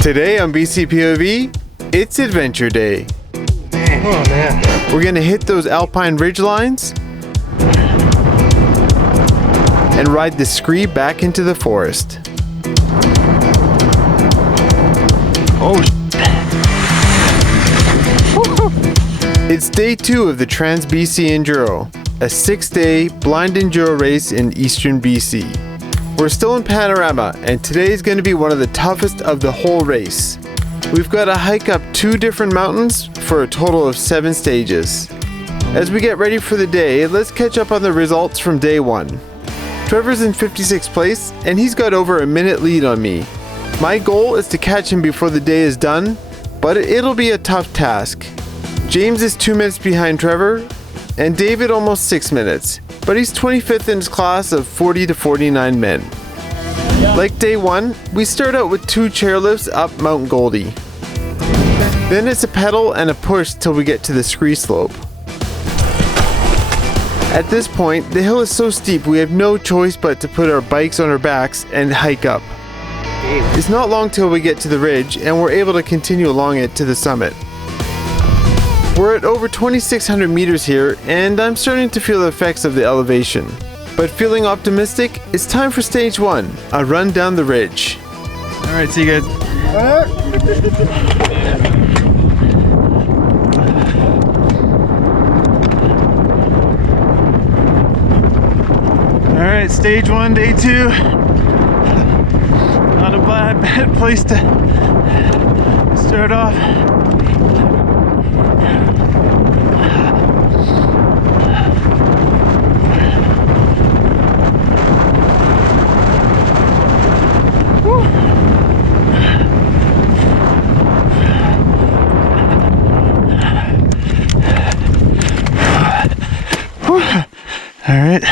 Today on BCPOV, it's Adventure Day. Oh man. We're gonna hit those alpine ridge lines and ride the scree back into the forest. Oh. It's day 2 of the Trans BC Enduro, a 6-day blind enduro race in eastern BC. We're still in Panorama, and today is going to be one of the toughest of the whole race. We've got to hike up 2 different mountains for a total of 7 stages. As we get ready for the day, let's catch up on the results from day 1. Trevor's in 56th place, and he's got over a minute lead on me. My goal is to catch him before the day is done, but it'll be a tough task. James is 2 minutes behind Trevor, and David almost 6 minutes, but he's 25th in his class of 40 to 49 men. Like day 1, we start out with 2 chairlifts up Mount Goldie. Then it's a pedal and a push till we get to the scree slope. At this point, the hill is so steep we have no choice but to put our bikes on our backs and hike up. It's not long till we get to the ridge and we're able to continue along it to the summit. We're at over 2,600 meters here, and I'm starting to feel the effects of the elevation. But feeling optimistic, it's time for stage 1, a run down the ridge. Alright, see you guys. Alright, stage 1, day 2. Not a bad place to start off. All right.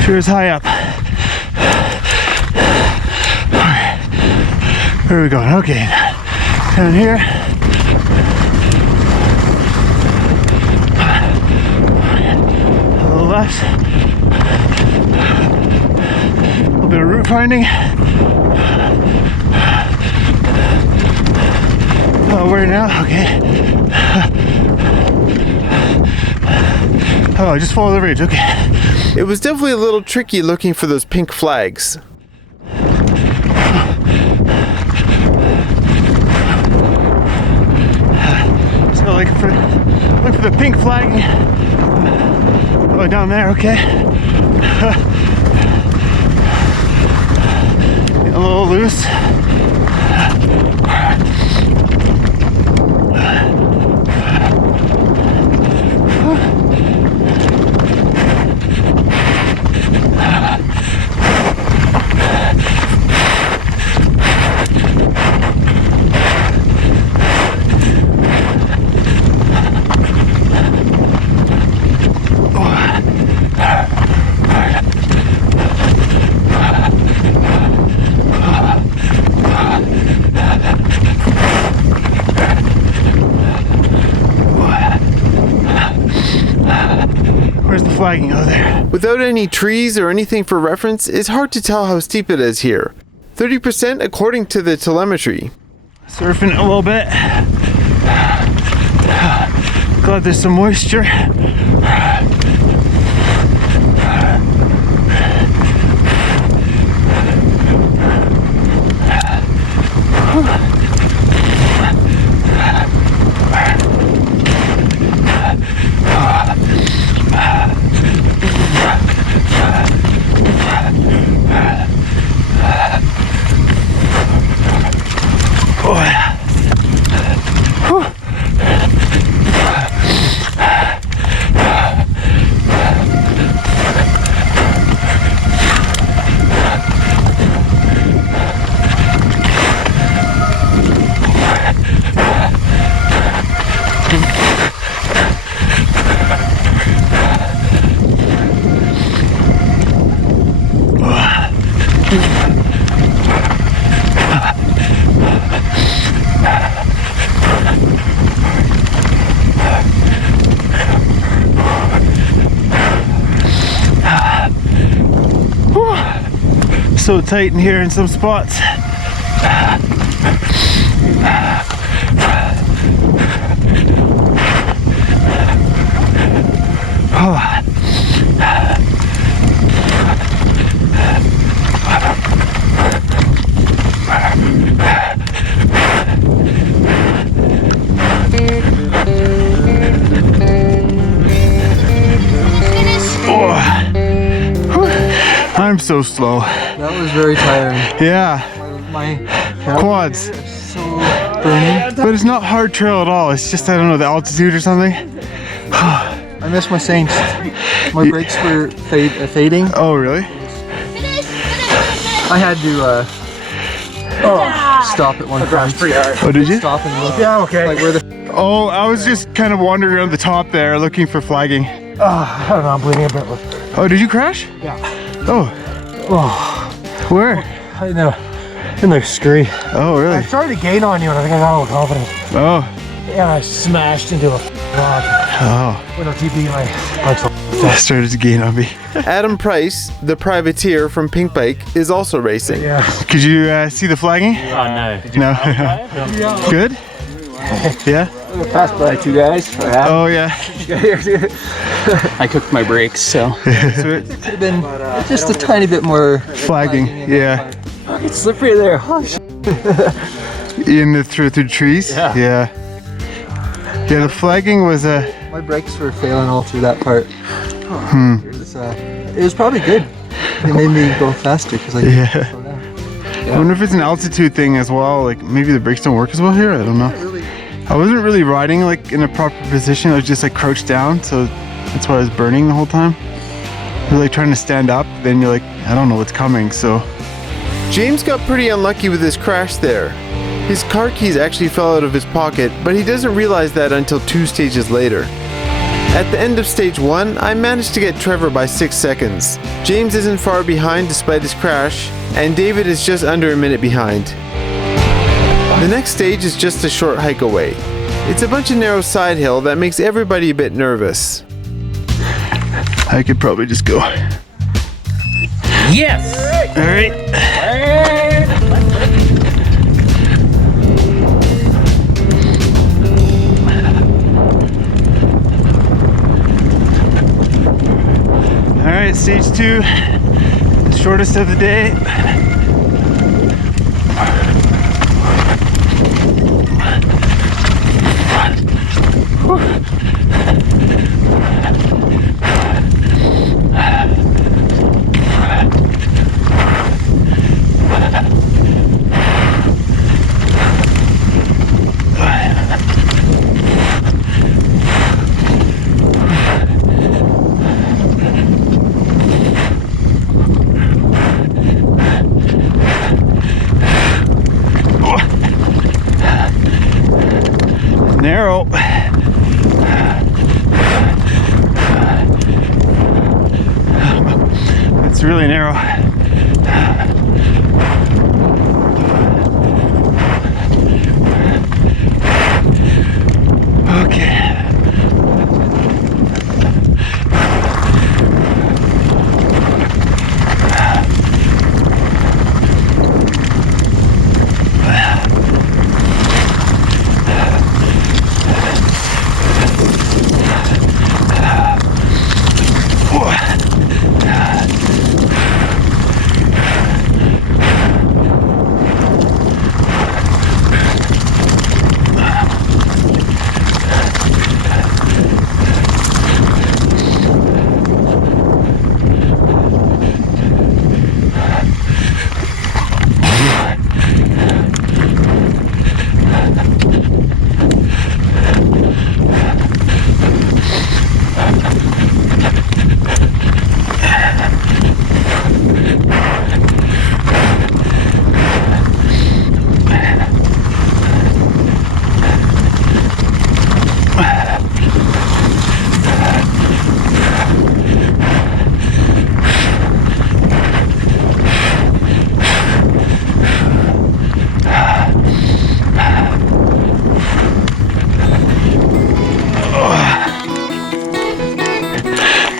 Sure is high up. All right. Where are we going? Okay. Down here. A little left. A little bit of route finding. Oh, where now? Okay. Oh, just follow the ridge. Okay. It was definitely a little tricky looking for those pink flags. So look for the pink flag. Oh, down there. Okay. A little loose. Where's the flagging? Oh, there. Without any trees or anything for reference, it's hard to tell how steep it is here. 30% according to the telemetry. Surfing a little bit. Glad there's some moisture. so tight in here in some spots. I'm so slow. That was very tiring. Yeah. My Quads. are so burning. But it's not hard trail at all. It's just, I don't know, the altitude or something. I missed my Saints. My brakes were fading. Oh, really? I had to stop at one point. Oh, did you? Stop and look. Yeah, okay. Like where the Oh, I was just kind of wandering around the top there looking for flagging. I don't know, I'm bleeding a bit. Oh, did you crash? Yeah. Oh. Where? In the scree. Oh, I really? started to gain on you and I think I got a little confident. Oh. And I smashed into a rock. Oh. With a TP, my bike's That started to gain on me. Adam Price, the privateer from Pink Bike, is also racing. Yeah. Could you see the flagging? No. No. Good? Yeah? Passed by 2 guys. Oh, yeah. I cooked my brakes, so. Sweet. Could have been just a tiny bit more Flagging, yeah. It's slippery there. Oh, Through the trees? Yeah. Yeah. Yeah, the flagging was my brakes were failing all through that part. It was probably good. It made me go faster because I yeah. slow down. I wonder if it's an altitude thing as well. Like maybe the brakes don't work as well here. I don't know. I wasn't really riding like in a proper position. I was just like crouched down, so that's why I was burning the whole time. You're like trying to stand up, then you're like, I don't know what's coming. So James got pretty unlucky with his crash there. His car keys actually fell out of his pocket, but he doesn't realize that until 2 stages later. At the end of stage 1, I managed to get Trevor by 6 seconds. James isn't far behind despite his crash, and David is just under a minute behind. The next stage is just a short hike away. It's a bunch of narrow side hill that makes everybody a bit nervous. I could probably just go. Yes! All right. All right, stage 2, the shortest of the day. Narrow. It's really narrow. Okay.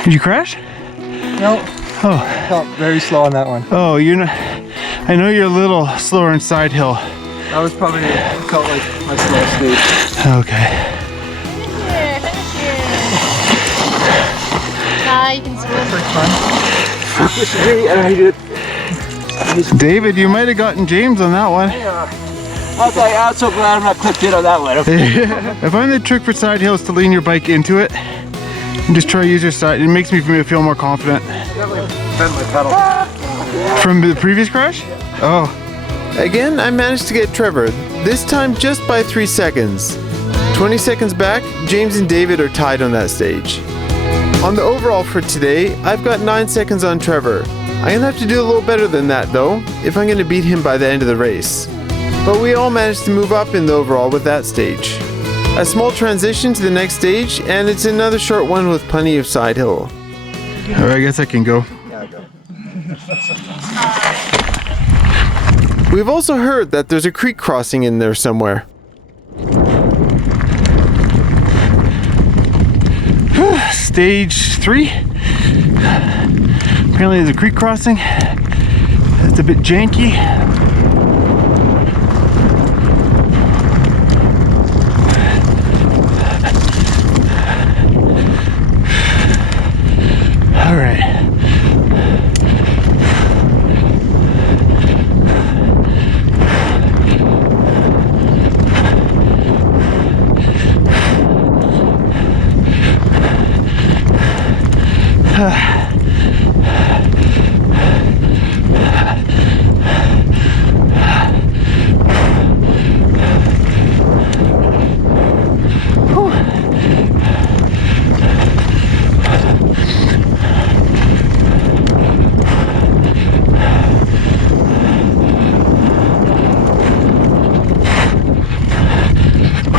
Did you crash? No. Oh. Felt very slow on that one. Oh, you're not. I know you're a little slower in side hill. That was probably felt like my slow stage. Okay. You can swim. David, you might have gotten James on that one. Okay, I'm so glad I'm not clipped in on that one. I find the trick for side hill is to lean your bike into it and just try to use your side. It makes me feel more confident. Bend my pedal. From the previous crash? Oh. Again, I managed to get Trevor, this time just by 3 seconds. 20 seconds back, James and David are tied on that stage. On the overall for today, I've got 9 seconds on Trevor. I'm gonna have to do a little better than that though, if I'm gonna beat him by the end of the race. But we all managed to move up in the overall with that stage. A small transition to the next stage, and it's another short one with plenty of side hill. Alright, I guess I can go. We've also heard that there's a creek crossing in there somewhere. Stage 3. Apparently there's a creek crossing. It's a bit janky. All right.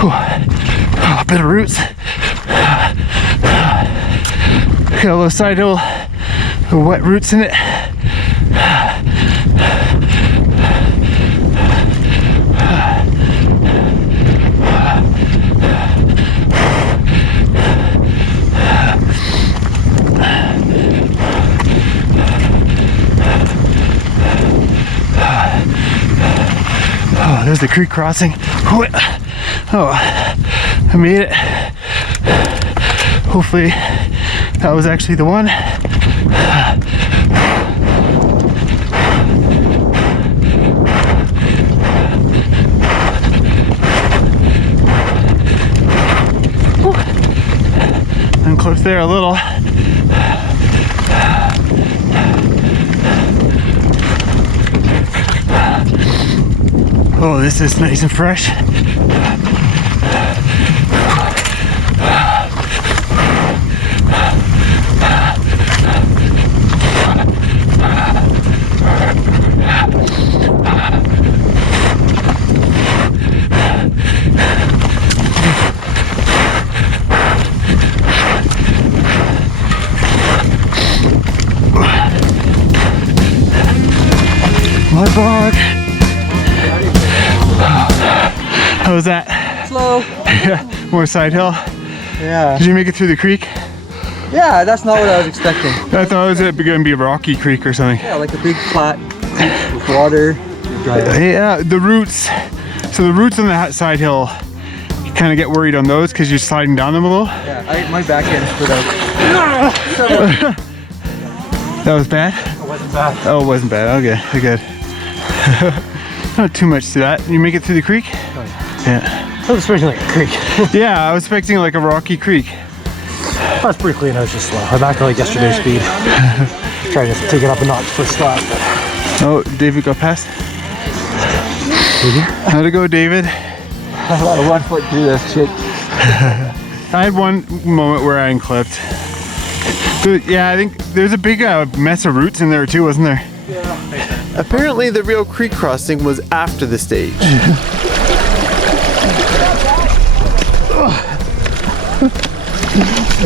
Oh, a bit of roots. Got a little side hill, wet roots in it. Oh, there's the creek crossing. Oh, I made it. Hopefully that was actually the one. I'm close there a little. Oh, this is nice and fresh. My bog. How was that? Slow. Yeah, more side hill. Yeah. Did you make it through the creek? Yeah, that's not what I was expecting. I thought it was going to be a rocky creek or something. Yeah, like a big flat creek with water. Yeah, the roots. So the roots on the side hill, you kind of get worried on those because you're sliding down them a little. Yeah, my back end split out. That was bad? It wasn't bad. Oh, it wasn't bad. Okay, good. Not too much to that. You make it through the creek? Oh, yeah. I was expecting like a creek. Yeah, I was expecting like a rocky creek. That's pretty clean. I was just slow. I'm back to like yesterday's speed. Trying to take it up a notch for a stop. Oh, David got past. How'd it go, David? I had a 1 foot through this shit. I had one moment where I unclipped. But yeah, I think there's a big mess of roots in there too, wasn't there? Yeah. Apparently the real creek crossing was after the stage.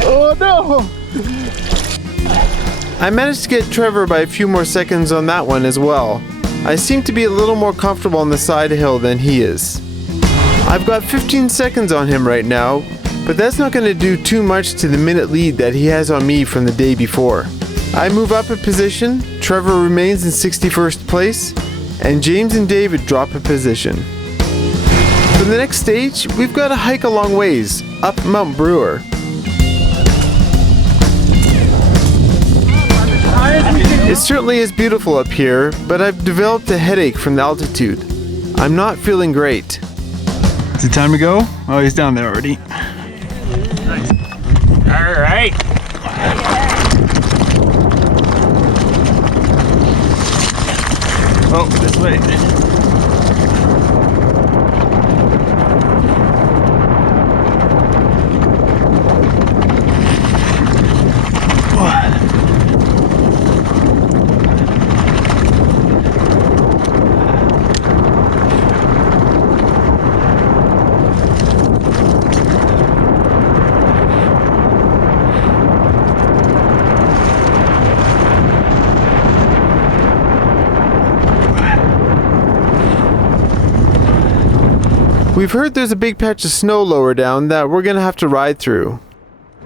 Oh no! I managed to get Trevor by a few more seconds on that one as well. I seem to be a little more comfortable on the side hill than he is. I've got 15 seconds on him right now, but that's not going to do too much to the minute lead that he has on me from the day before. I move up a position, Trevor remains in 61st place, and James and David drop a position. For the next stage, we've got to hike a long ways, up Mount Brewer. It certainly is beautiful up here, but I've developed a headache from the altitude. I'm not feeling great. Is it time to go? Oh, he's down there already. All right. Oh, this way. We've heard there's a big patch of snow lower down that we're gonna have to ride through.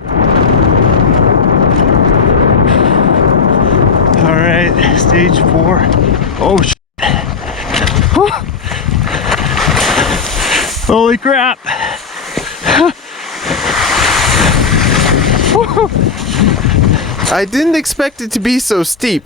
All right, stage 4. Oh, holy crap. I didn't expect it to be so steep.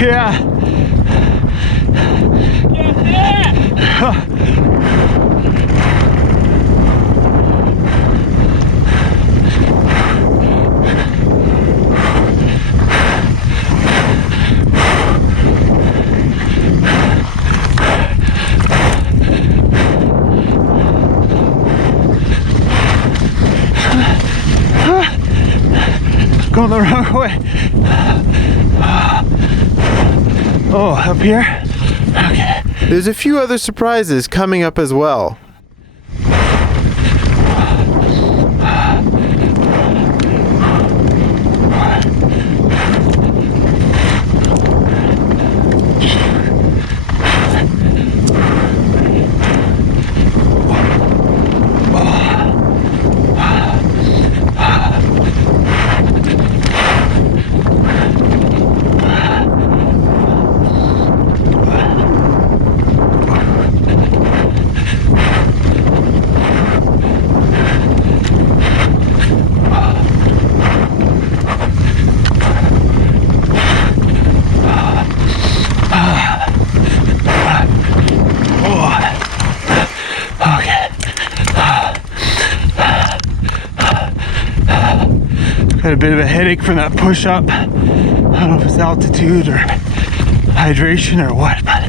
Yeah. Going the wrong way. Oh, up here? Okay. There's a few other surprises coming up as well. Got a bit of a headache from that push up. I don't know if it's altitude or hydration or what, but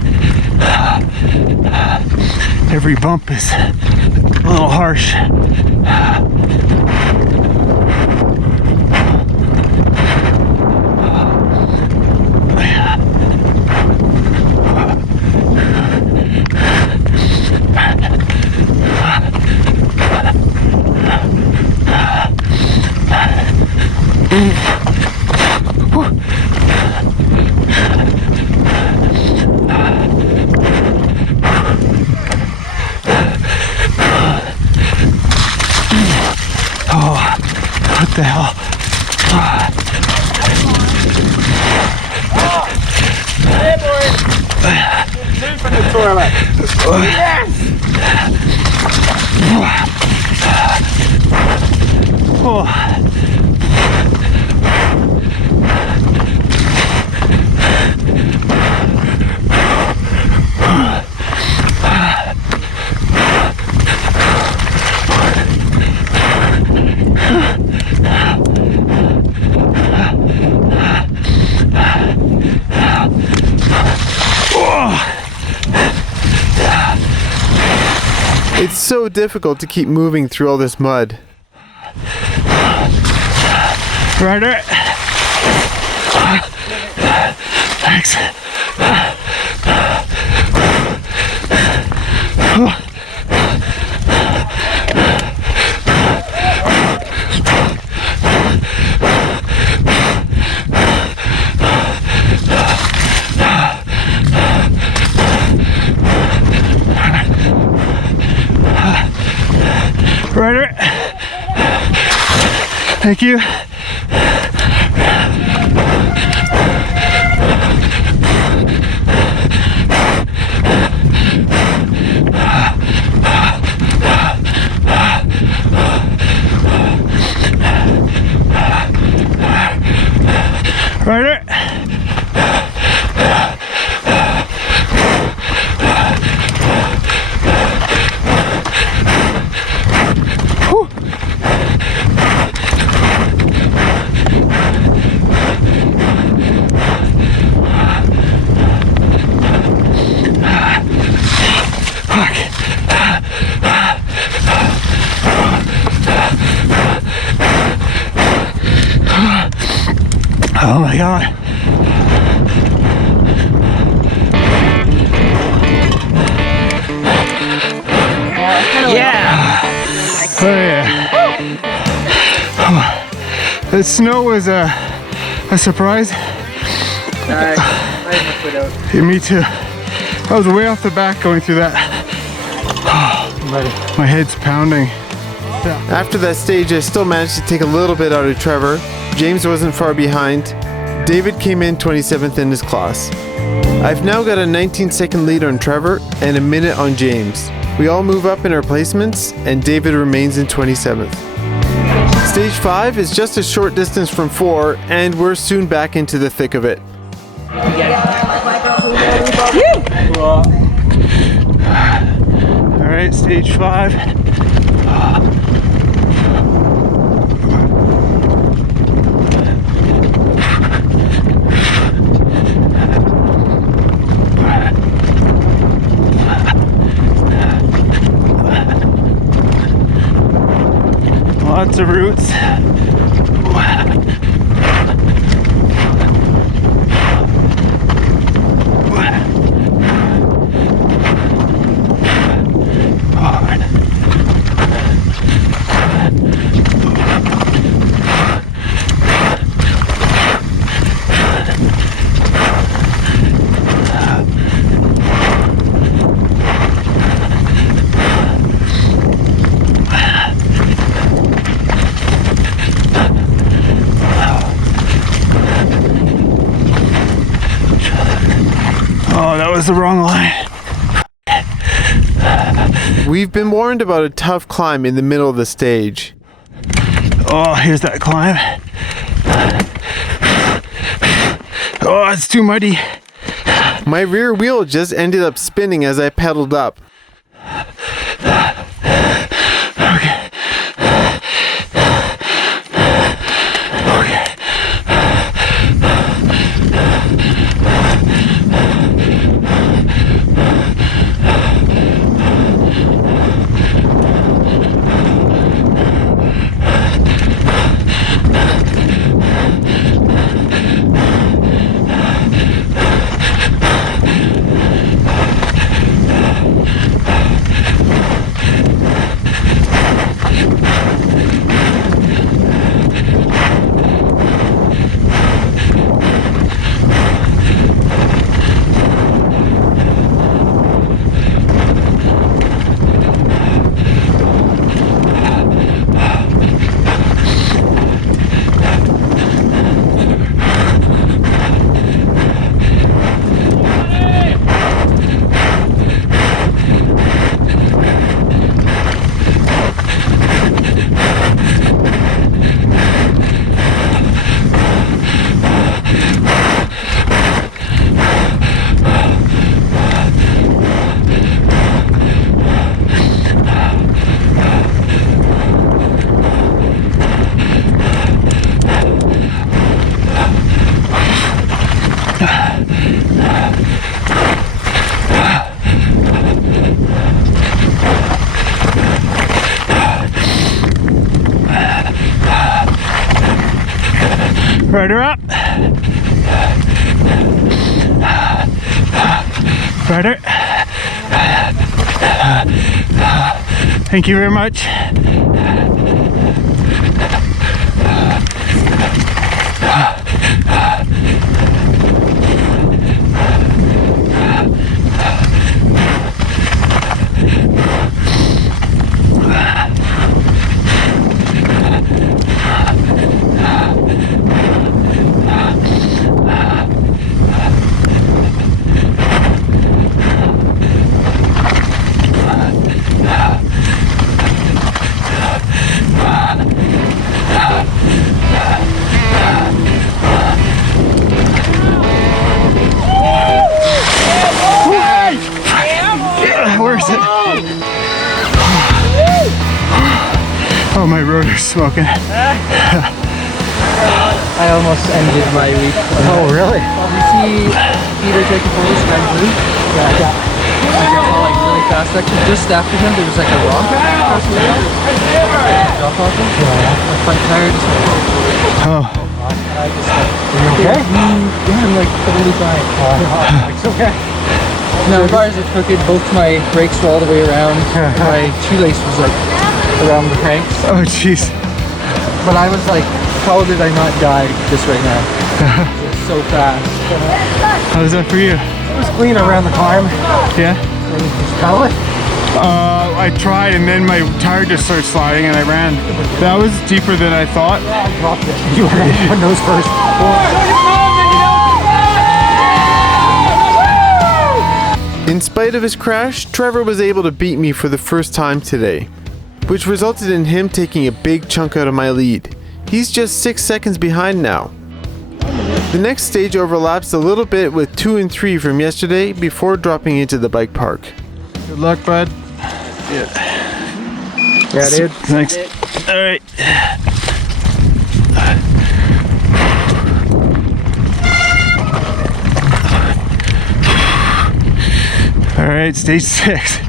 every bump is a little harsh. What the hell? Hey, boys. Two from the toilet. Yes. Oh. It's so difficult to keep moving through all this mud. Ryder. Thanks. Rider. Thank you. Rider. Oh my God. Yeah. Oh yeah. Oh, the snow was a surprise. I had my foot out. Yeah, me too. I was way off the back going through that. My head's pounding. After that stage, I still managed to take a little bit out of Trevor. James wasn't far behind. David came in 27th in his class. I've now got a 19-second lead on Trevor and a minute on James. We all move up in our placements, and David remains in 27th. Stage 5 is just a short distance from 4, and we're soon back into the thick of it. All right, stage 5. Lots of roots. Oh, that was the wrong line. We've been warned about a tough climb in the middle of the stage. Oh, here's that climb. Oh, it's too muddy. My rear wheel just ended up spinning as I pedaled up. Rider up. Rider. Thank you very much. my rotor's smoking. I almost ended my week. Oh, really? You see Peter take a photo sky blue? Yeah. I got like really fast section. Just after him, there was like a rock across the road. Drop off him. My front tire just went. Oh, I just like, Are you okay? yeah, I'm like totally fine. It's okay. No, the bars are crooked. Both my brakes were all the way around. My shoelace was like around the cranks. oh jeez. But I was like, how did I not die just right now? It was so fast. How was that for you? It was clean around the climb. Yeah? And just pedal it. I tried and then my tire just started sliding and I ran. That was deeper than I thought. I dropped it. You went nose first. In spite of his crash, Trevor was able to beat me for the first time today, which resulted in him taking a big chunk out of my lead. He's just 6 seconds behind now. The next stage overlaps a little bit with 2 and 3 from yesterday before dropping into the bike park. Good luck, bud. Yeah, dude. Thanks. All right. All right, stage 6.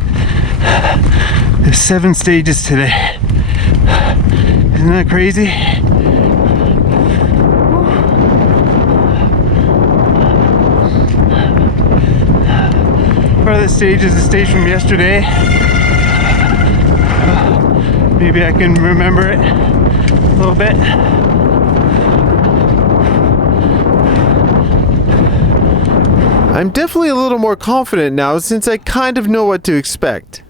There's 7 stages today. Isn't that crazy? Part of the stage is the stage from yesterday. Maybe I can remember it a little bit. I'm definitely a little more confident now since I kind of know what to expect.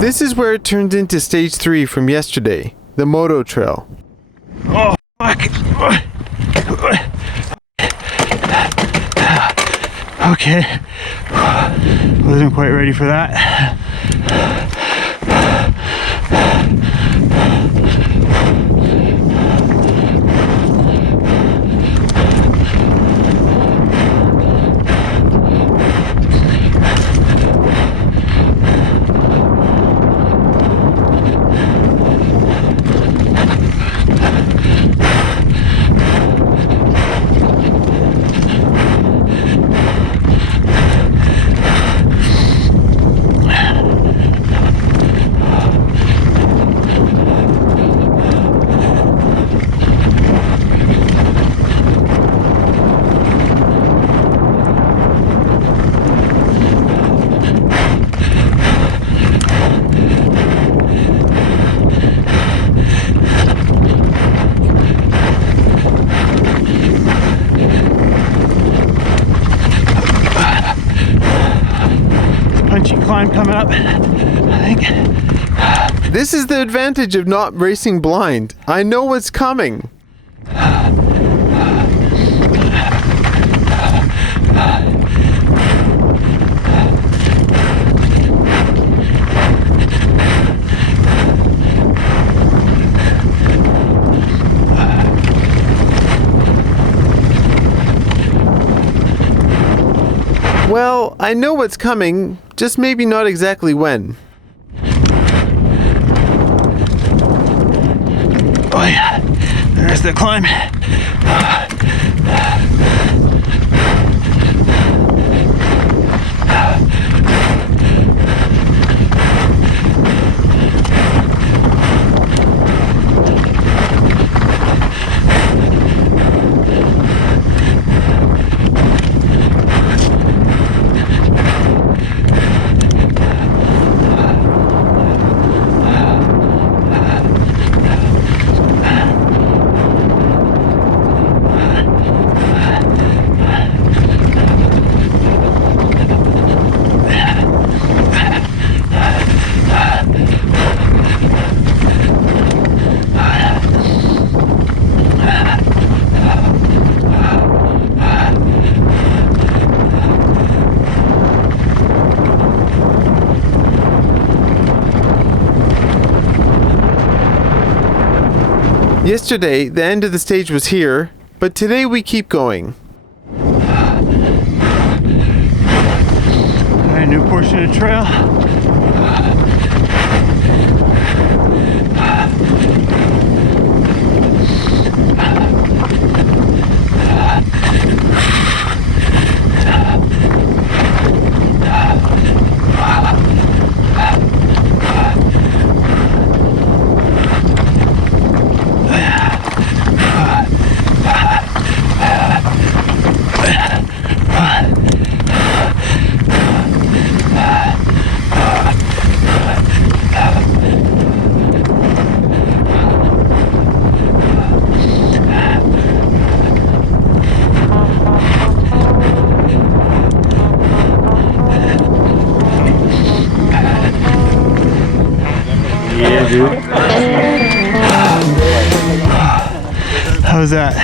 This is where it turns into stage 3 from yesterday, the Moto Trail. Oh, fuck. Okay. Wasn't quite ready for that. Climb coming up, I think. This is the advantage of not racing blind. I know what's coming. Well, I know what's coming, just maybe not exactly when. Oh yeah, there's the climb. Yesterday, the end of the stage was here, but today we keep going. Alright, new portion of trail. How's that?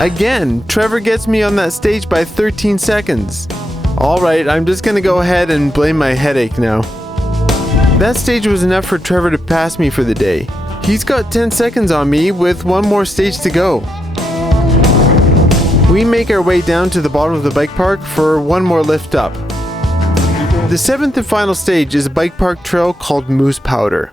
Again, Trevor gets me on that stage by 13 seconds. Alright, I'm just gonna go ahead and blame my headache now. That stage was enough for Trevor to pass me for the day. He's got 10 seconds on me with one more stage to go. We make our way down to the bottom of the bike park for one more lift up. The 7th and final stage is a bike park trail called Moose Powder.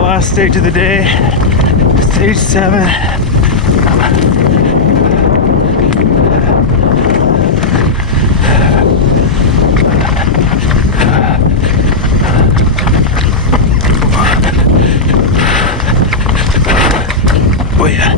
Last stage of the day, stage 7. Oh yeah.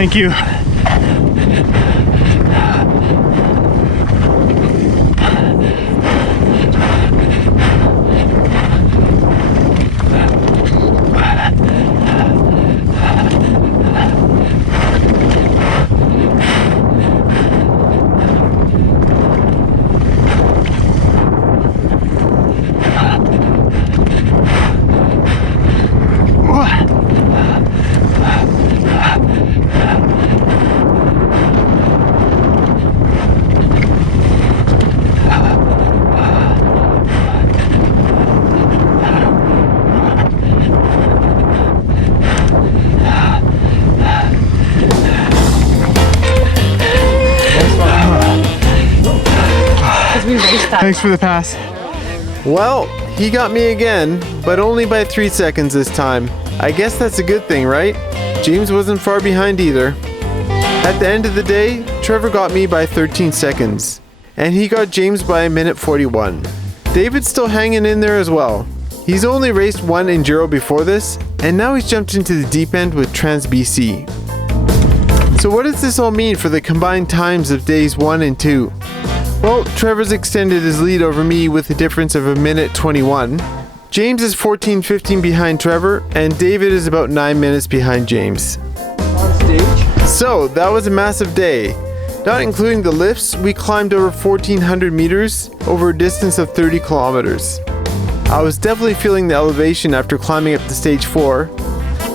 Thank you. Thanks for the pass. Well, he got me again, but only by 3 seconds this time. I guess that's a good thing, right? James wasn't far behind either. At the end of the day, Trevor got me by 13 seconds, and he got James by a minute 41. David's still hanging in there as well. He's only raced one Enduro before this, and now he's jumped into the deep end with Trans BC. So what does this all mean for the combined times of days 1 and 2? Well, Trevor's extended his lead over me with a difference of a minute 21. James is 14:15 behind Trevor, and David is about 9 minutes behind James. On stage. So, that was a massive day. Not including the lifts, we climbed over 1,400 meters over a distance of 30 kilometers. I was definitely feeling the elevation after climbing up to stage 4.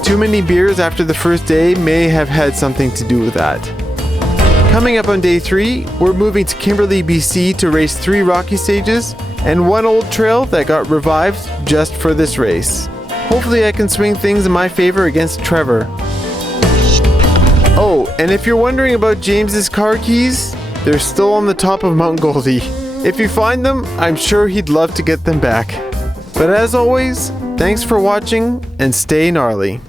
Too many beers after the first day may have had something to do with that. Coming up on day 3, we're moving to Kimberley, BC to race 3 rocky stages and 1 old trail that got revived just for this race. Hopefully I can swing things in my favor against Trevor. Oh, and if you're wondering about James's car keys, they're still on the top of Mount Goldie. If you find them, I'm sure he'd love to get them back. But as always, thanks for watching and stay gnarly.